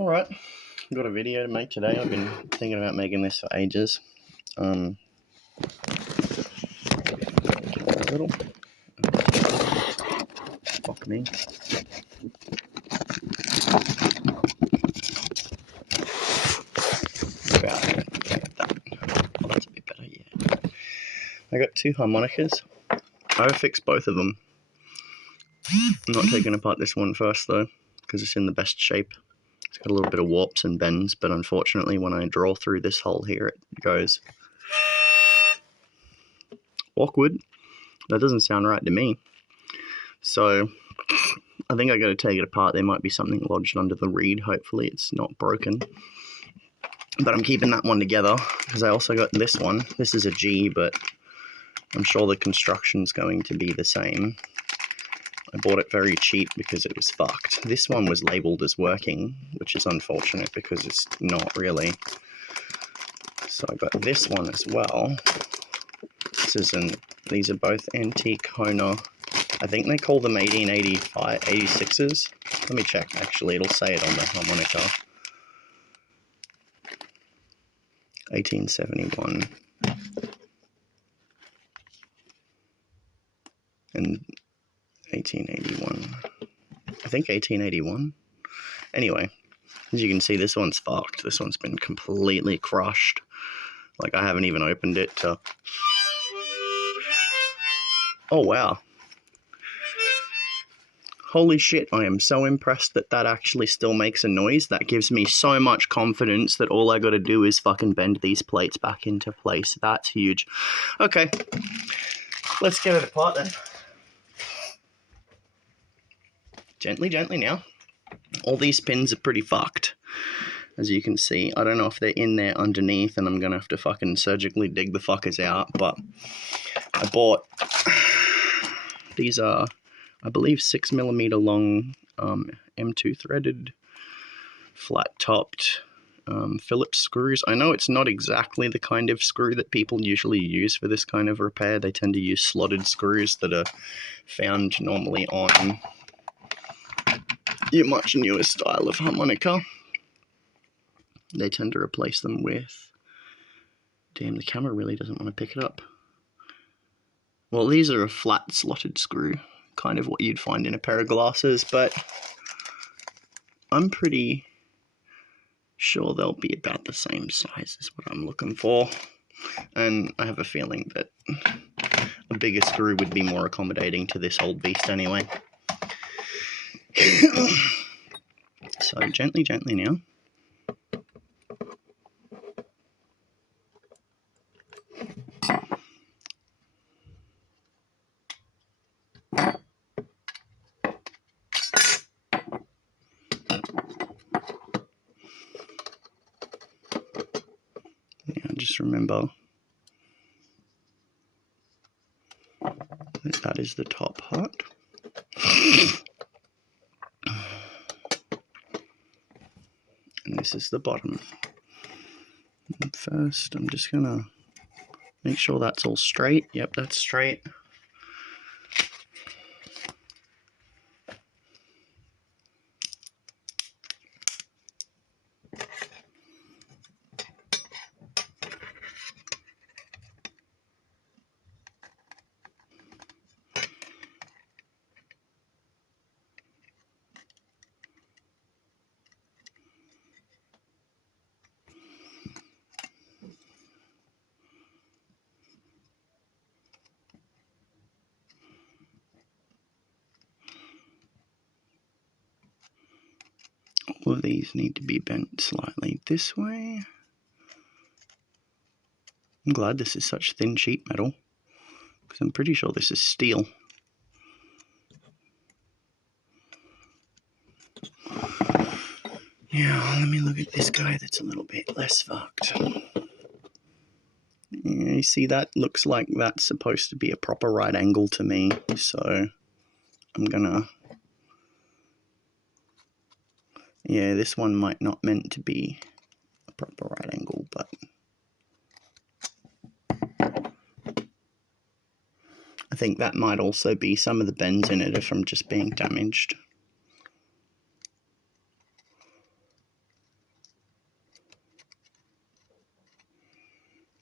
Alright, I've got a video to make today. I've been thinking about making this for ages. A little. Fuck me. About that. Oh, that's a bit better, yeah. I got two harmonicas. I fixed both of them. I'm not taking apart this one first though, because it's in the best shape. It's got a little bit of warps and bends, but unfortunately when I draw through this hole here, it goes. Awkward. That doesn't sound right to me. So I think I got to take it apart. There might be something lodged under the reed. Hopefully it's not broken. But I'm keeping that one together because I also got this one. This is a G, but I'm sure the construction's going to be the same. I bought it very cheap because it was fucked. This one was labelled as working, which is unfortunate because it's not really. So I got this one as well. These are both antique Hohner. I think they call them 1885, 86s. Let me check, actually, it'll say it on the harmonica. 1871. And 1881. I think 1881. Anyway, as you can see, this one's fucked. This one's been completely crushed. Like, I haven't even opened it to... Oh, wow. Holy shit, I am so impressed that that actually still makes a noise. That gives me so much confidence that all I gotta do is fucking bend these plates back into place. That's huge. Okay, let's get it apart then. Gently, gently now. All these pins are pretty fucked, as you can see. I don't know if they're in there underneath and I'm gonna have to fucking surgically dig the fuckers out, but I bought... These are, I believe, 6mm long M2 threaded, flat-topped Phillips screws. I know it's not exactly the kind of screw that people usually use for this kind of repair. They tend to use slotted screws that are found normally on your much newer style of harmonica. They tend to replace them with... Damn, the camera really doesn't want to pick it up. Well, these are a flat slotted screw, kind of what you'd find in a pair of glasses, but I'm pretty sure they'll be about the same size as what I'm looking for. And I have a feeling that a bigger screw would be more accommodating to this old beast anyway. So gently, gently now. Just remember that that is the top part. And this is the bottom. And first, I'm just gonna make sure that's all straight. Yep, that's straight. All of these need to be bent slightly this way. I'm glad this is such thin sheet metal, because I'm pretty sure this is steel. Now, let me look at this guy that's a little bit less fucked. Yeah, you see, that looks like that's supposed to be a proper right angle to me, so I'm gonna... Yeah, this one might not meant to be a proper right angle, but... I think that might also be some of the bends in it are from just being damaged.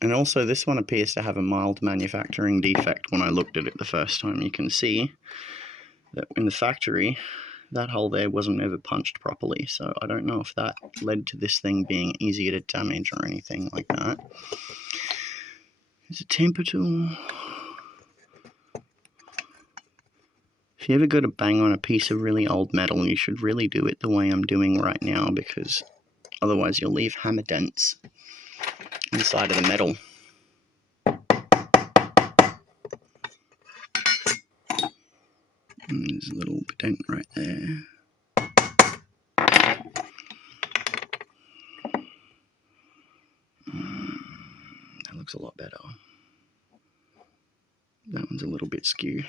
And also this one appears to have a mild manufacturing defect when I looked at it the first time. You can see that in the factory, that hole there wasn't ever punched properly, so I don't know if that led to this thing being easier to damage or anything like that. There's a temper tool. If you ever go to bang on a piece of really old metal, you should really do it the way I'm doing right now, because otherwise you'll leave hammer dents inside of the metal. And there's a little dent right there. That looks a lot better. That one's a little bit skew.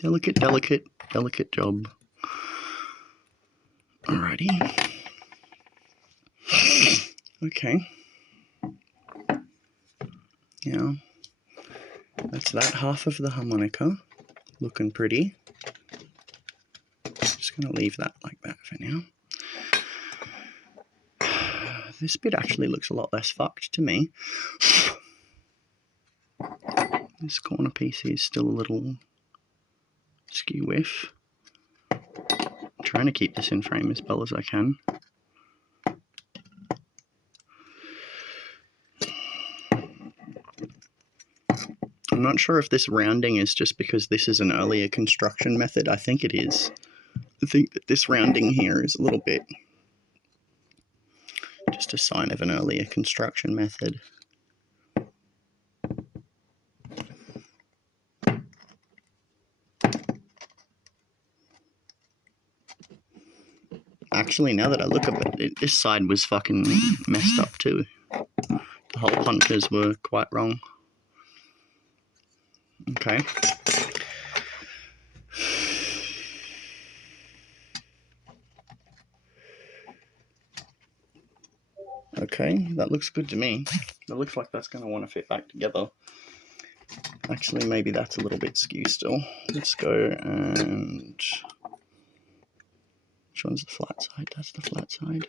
Delicate, delicate, delicate job. Alrighty. Okay. Now, that's that half of the harmonica. Looking pretty. Just going to leave that like that for now. This bit actually looks a lot less fucked to me. This corner piece here is still a little skew whiff. I'm trying to keep this in frame as well as I can. I'm not sure if this rounding is just because this is an earlier construction method. I think it is. I think that this rounding here is a little bit just a sign of an earlier construction method. Actually, now that I look at it, this side was fucking messed up too. The hole punches were quite wrong. Okay. Okay, that looks good to me. It looks like that's going to want to fit back together. Actually, maybe that's a little bit skew still. Let's go and... Which one's the flat side? That's the flat side.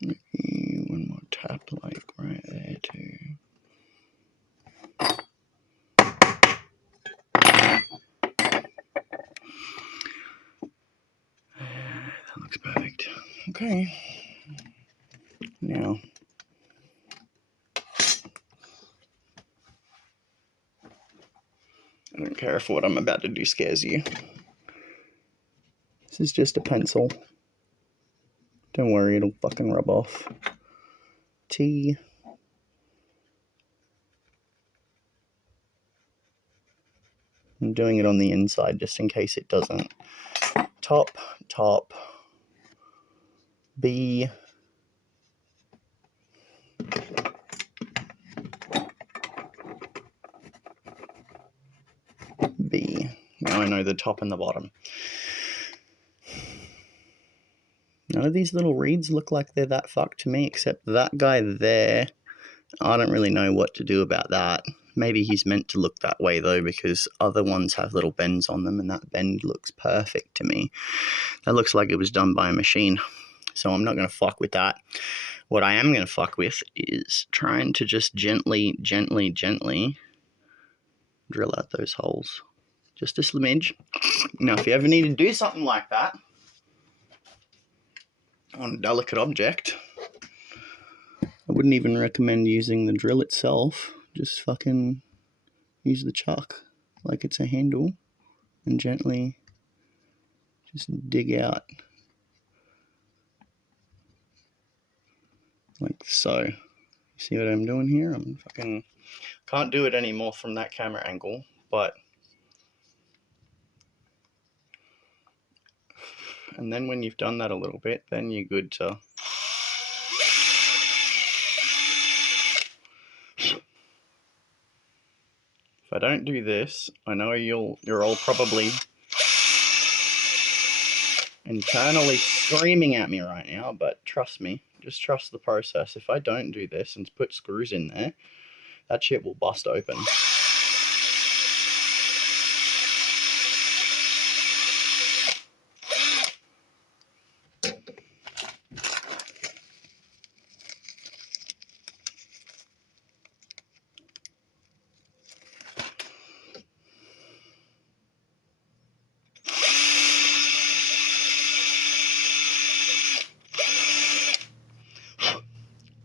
Maybe one more tap like right there too. That looks perfect. Okay. Now, I don't care if what I'm about to do scares you. This is just a pencil. Don't worry, it'll fucking rub off. T. I'm doing it on the inside just in case it doesn't. Top, top. B. B. Now I know the top and the bottom. None of these little reeds look like they're that fucked to me, except that guy there. I don't really know what to do about that. Maybe he's meant to look that way though, because other ones have little bends on them, and that bend looks perfect to me. That looks like it was done by a machine, so I'm not going to fuck with that. What I am going to fuck with is trying to just gently drill out those holes. Just a smidge. Now, if you ever need to do something like that on a delicate object, I wouldn't even recommend using the drill itself. Just fucking use the chuck like it's a handle and gently just dig out like so. You see what I'm doing here? I'm fucking can't do it anymore from that camera angle, but and then when you've done that a little bit, then you're good to If I don't do this, I know you're all probably internally screaming at me right now, but trust me, just trust the process. If I don't do this and put screws in there, that shit will bust open.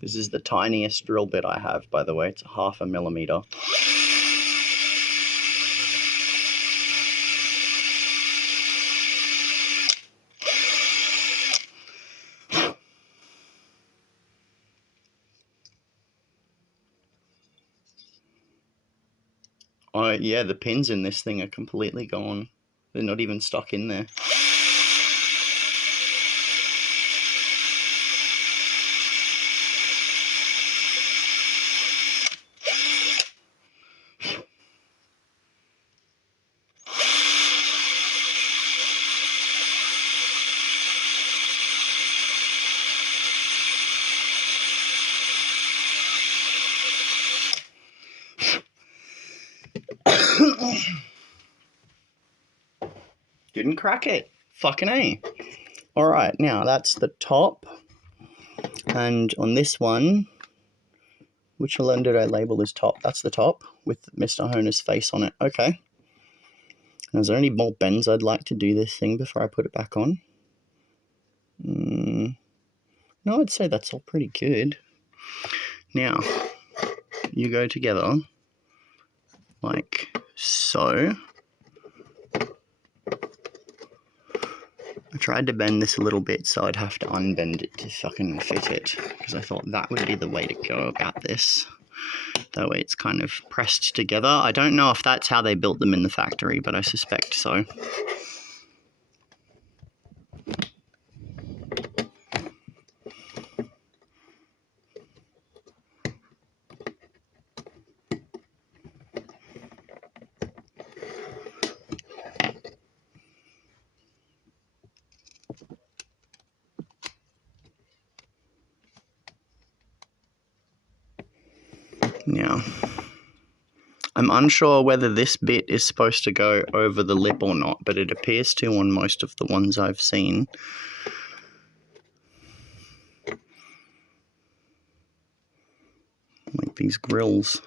This is the tiniest drill bit I have, by the way. It's 0.5 millimeter. Oh yeah, the pins in this thing are completely gone. They're not even stuck in there. Didn't crack it. Fucking A. Alright, now that's the top. And on this one, which one did I label as top? That's the top with Mr. Honer's face on it. Okay. Now, is there any more bends I'd like to do this thing before I put it back on? No, I'd say that's all pretty good. Now, you go together like so. I tried to bend this a little bit, so I'd have to unbend it to fucking fit it, because I thought that would be the way to go about this. That way it's kind of pressed together. I don't know if that's how they built them in the factory, but I suspect so. Now, I'm unsure whether this bit is supposed to go over the lip or not, but it appears to on most of the ones I've seen. Like these grills.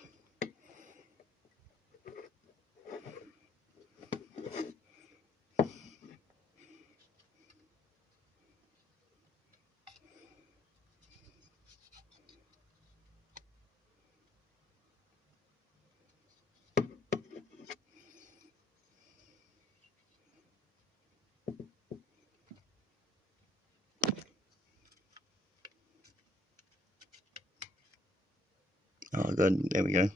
Oh, good. There we go.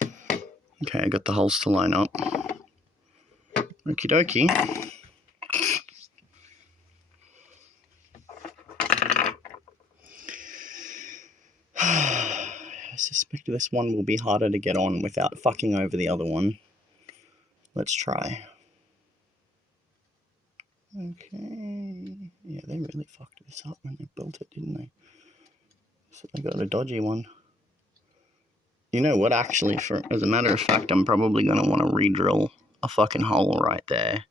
Okay, I got the holes to line up. Okie dokie. I suspect this one will be harder to get on without fucking over the other one. Let's try. Okay. Yeah, they really fucked this up when they built it, didn't they? So they got a dodgy one. You know what, actually, as a matter of fact, I'm probably going to want to re-drill a fucking hole right there.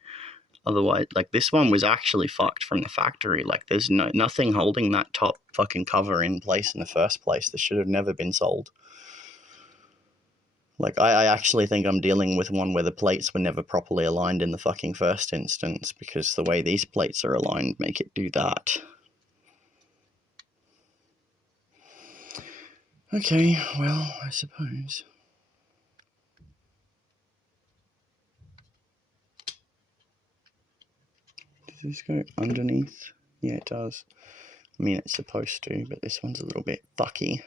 Otherwise, like, this one was actually fucked from the factory. Like, there's nothing holding that top fucking cover in place in the first place. This should have never been sold. Like, I actually think I'm dealing with one where the plates were never properly aligned in the fucking first instance, because the way these plates are aligned make it do that. Okay, well, I suppose. Does this go underneath? Yeah, it does. I mean, it's supposed to, but this one's a little bit fucky.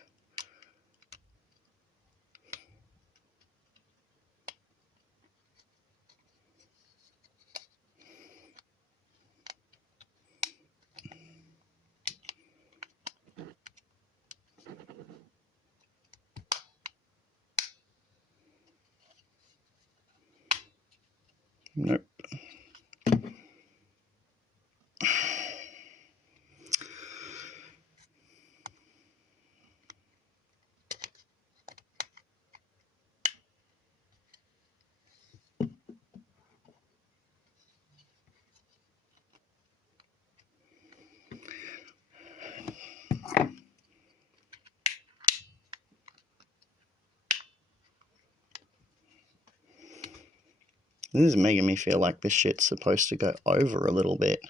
Nope. This is making me feel like this shit's supposed to go over a little bit.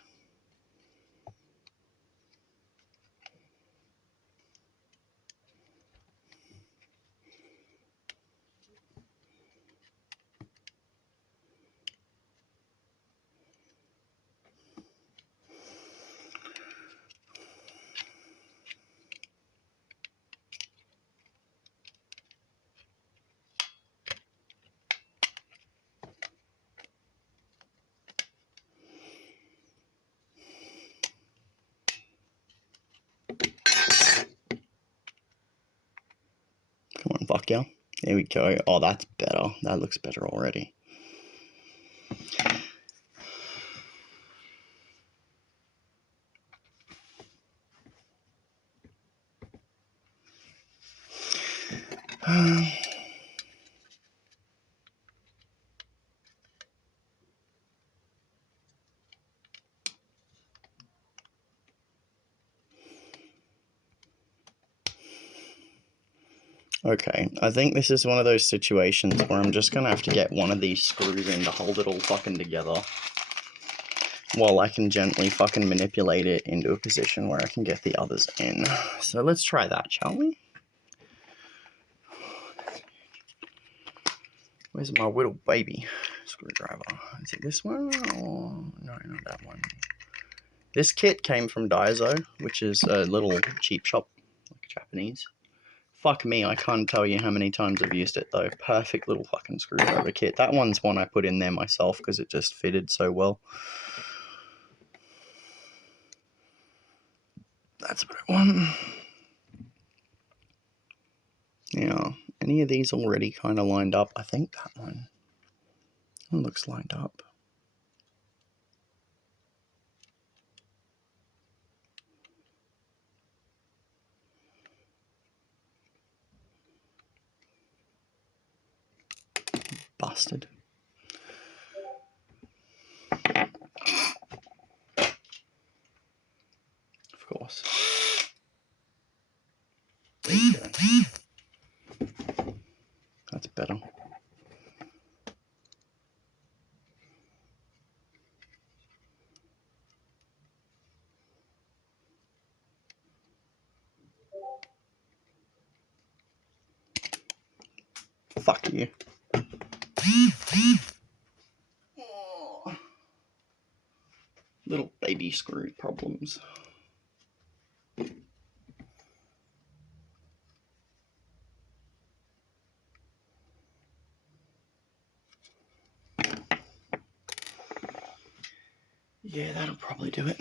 Come on, fuck yeah. There we go. Oh, that's better. That looks better already. Okay, I think this is one of those situations where I'm just gonna have to get one of these screws in to hold it all fucking together, while I can gently fucking manipulate it into a position where I can get the others in. So let's try that, shall we? Where's my little baby screwdriver? Is it this one? Or no, not that one. This kit came from Daiso, which is a little cheap shop, like Japanese. Fuck me, I can't tell you how many times I've used it though. Perfect little fucking screwdriver kit. That one's one I put in there myself because it just fitted so well. That's what I want. Yeah, any of these already kind of lined up? I think that one looks lined up. Bastard. Of course. There you go. That's better. Fuck you. Little baby screw problems. Yeah, that'll probably do it.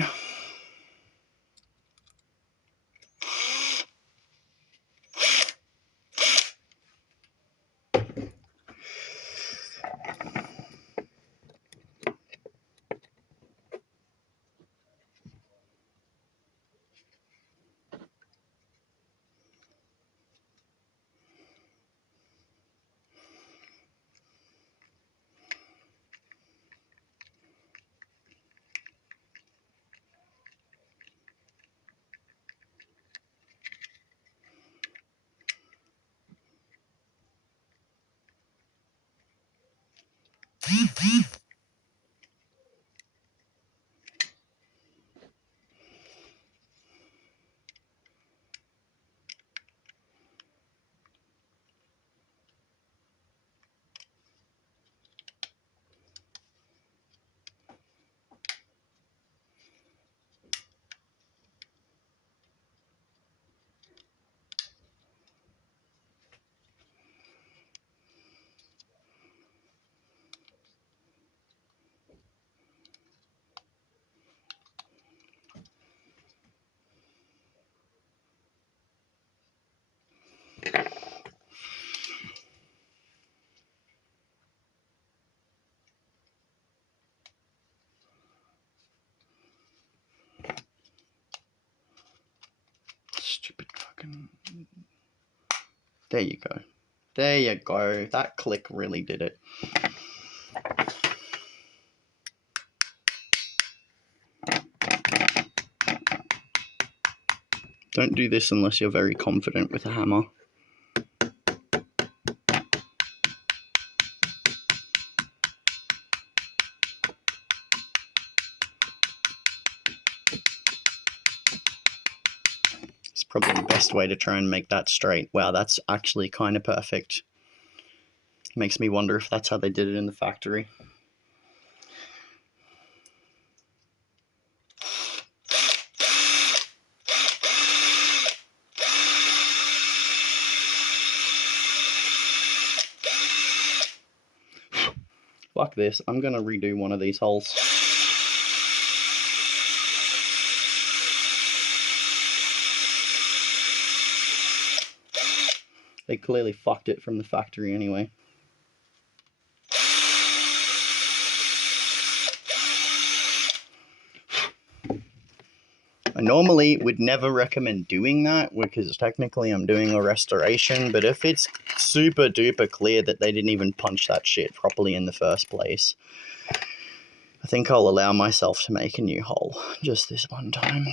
There you go. There you go. That click really did it. Don't do this unless you're very confident with a hammer. It's probably the best way to try and make that straight. Wow, that's actually kind of perfect. Makes me wonder if that's how they did it in the factory. Fuck this, I'm gonna redo one of these holes. They clearly fucked it from the factory anyway. I normally would never recommend doing that because technically I'm doing a restoration, but if it's super duper clear that they didn't even punch that shit properly in the first place, I think I'll allow myself to make a new hole just this one time.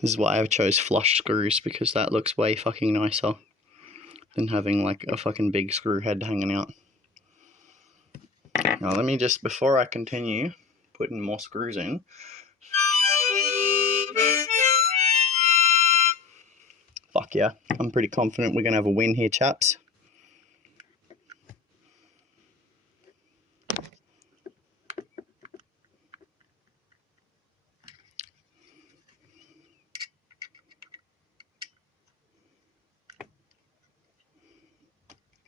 This is why I chose flush screws, because that looks way fucking nicer than having like a fucking big screw head hanging out. Now let me just, before I continue putting more screws in, fuck yeah, I'm pretty confident we're gonna have a win here, chaps.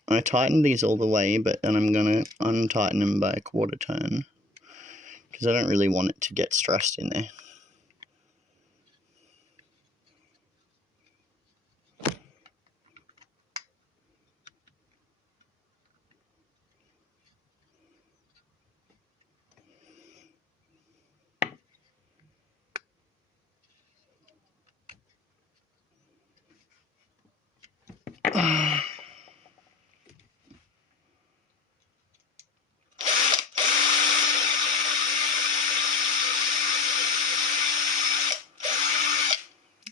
I tightened these all the way, but then I'm gonna untighten them by a quarter turn because I don't really want it to get stressed in there.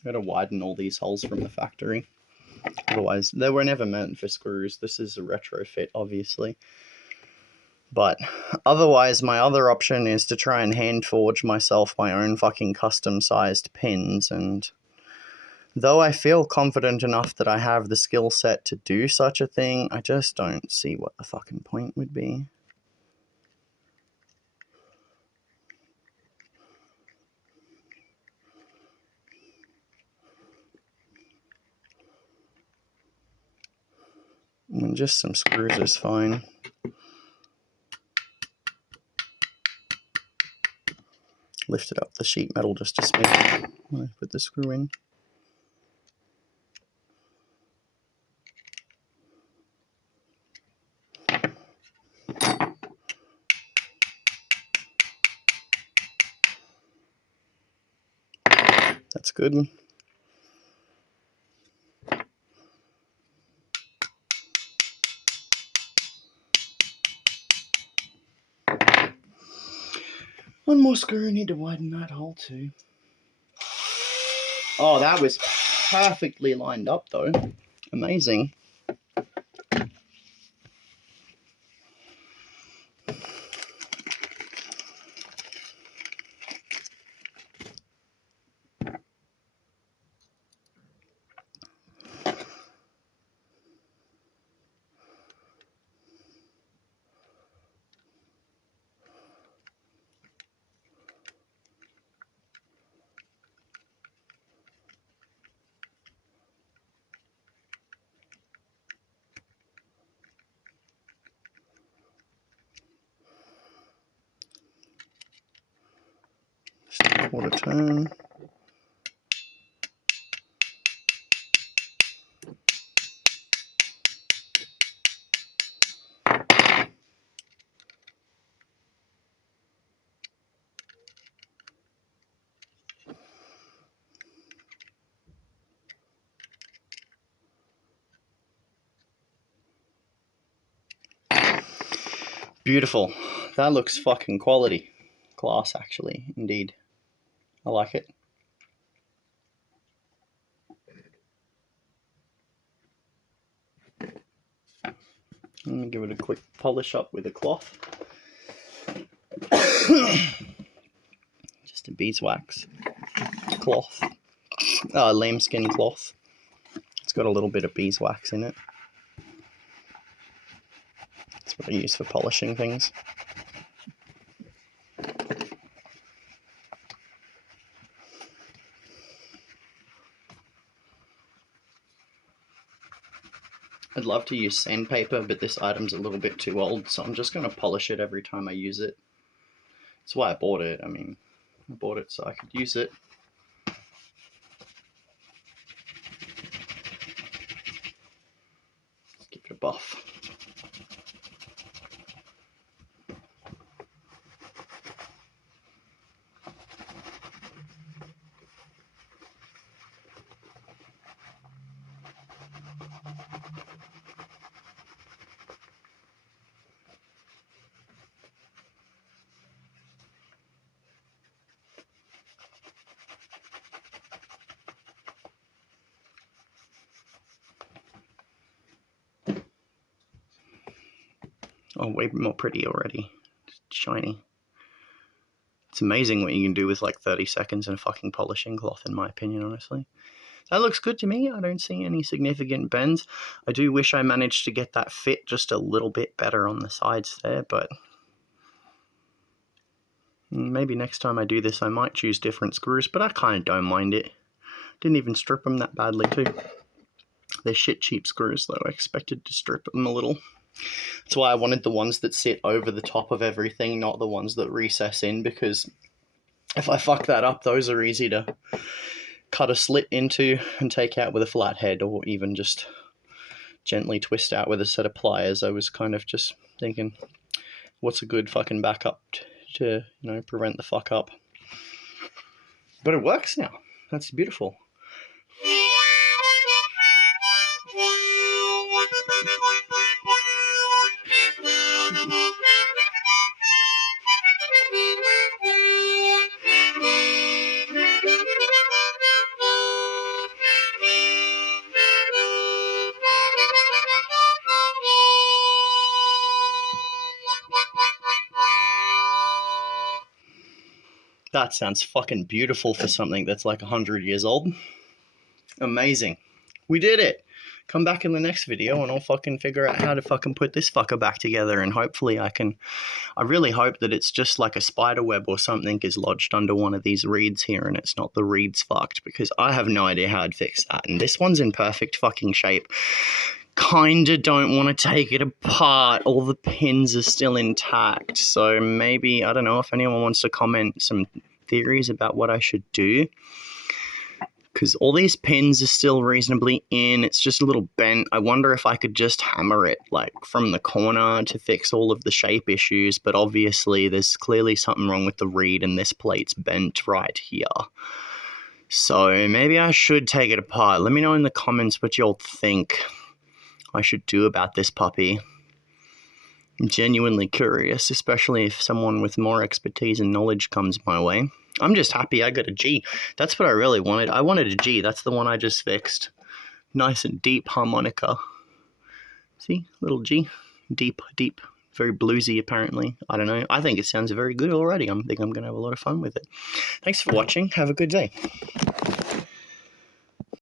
Gotta widen all these holes from the factory. Otherwise, they were never meant for screws. This is a retrofit, obviously. But otherwise, my other option is to try and hand forge myself my own fucking custom sized pins. And though I feel confident enough that I have the skill set to do such a thing, I just don't see what the fucking point would be. I mean, just some screws is fine. Lifted up the sheet metal just a smidge when I put the screw in. That's good. One more screw, I need to widen that hole too. Oh, that was perfectly lined up though. Amazing. quarter turn. Beautiful. That looks fucking quality. Class, actually. Indeed. I like it. Let me give it a quick polish up with a cloth. Just a beeswax cloth. Lambskin cloth. It's got a little bit of beeswax in it. That's what I use for polishing things. I'd love to use sandpaper, but this item's a little bit too old, so I'm just going to polish it every time I use it. That's why I bought it. I mean, I bought it so I could use it. Let's give it a buff. Oh, way more pretty already. Just shiny. It's amazing what you can do with like 30 seconds in a fucking polishing cloth, in my opinion, honestly. That looks good to me. I don't see any significant bends. I do wish I managed to get that fit just a little bit better on the sides there, but maybe next time I do this I might choose different screws, but I kind of don't mind it. Didn't even strip them that badly too. They're shit cheap screws though. I expected to strip them a little. That's why I wanted the ones that sit over the top of everything, not the ones that recess in, because if I fuck that up, those are easy to cut a slit into and take out with a flat head, or even just gently twist out with a set of pliers. I was kind of just thinking, what's a good fucking backup to, you know, prevent the fuck up. But it works now. That's beautiful. That sounds fucking beautiful for something that's like 100 years old. Amazing. We did it. Come back in the next video and I'll fucking figure out how to fucking put this fucker back together, and hopefully I really hope that it's just like a spider web or something is lodged under one of these reeds here and it's not the reeds fucked, because I have no idea how I'd fix that. And this one's in perfect fucking shape. Kinda don't want to take it apart. All the pins are still intact. So maybe, I don't know if anyone wants to comment some theories about what I should do. Because all these pins are still reasonably in. It's just a little bent. I wonder if I could just hammer it like from the corner to fix all of the shape issues. But obviously there's clearly something wrong with the reed and this plate's bent right here. So maybe I should take it apart. Let me know in the comments what y'all think I should do about this puppy. I'm genuinely curious, especially if someone with more expertise and knowledge comes my way. I'm just happy I got a G. That's what I really wanted. I wanted a G. That's the one I just fixed. Nice and deep harmonica. See? Little G. Deep, deep. Very bluesy, apparently. I don't know. I think it sounds very good already. I think I'm going to have a lot of fun with it. Thanks for watching. Have a good day.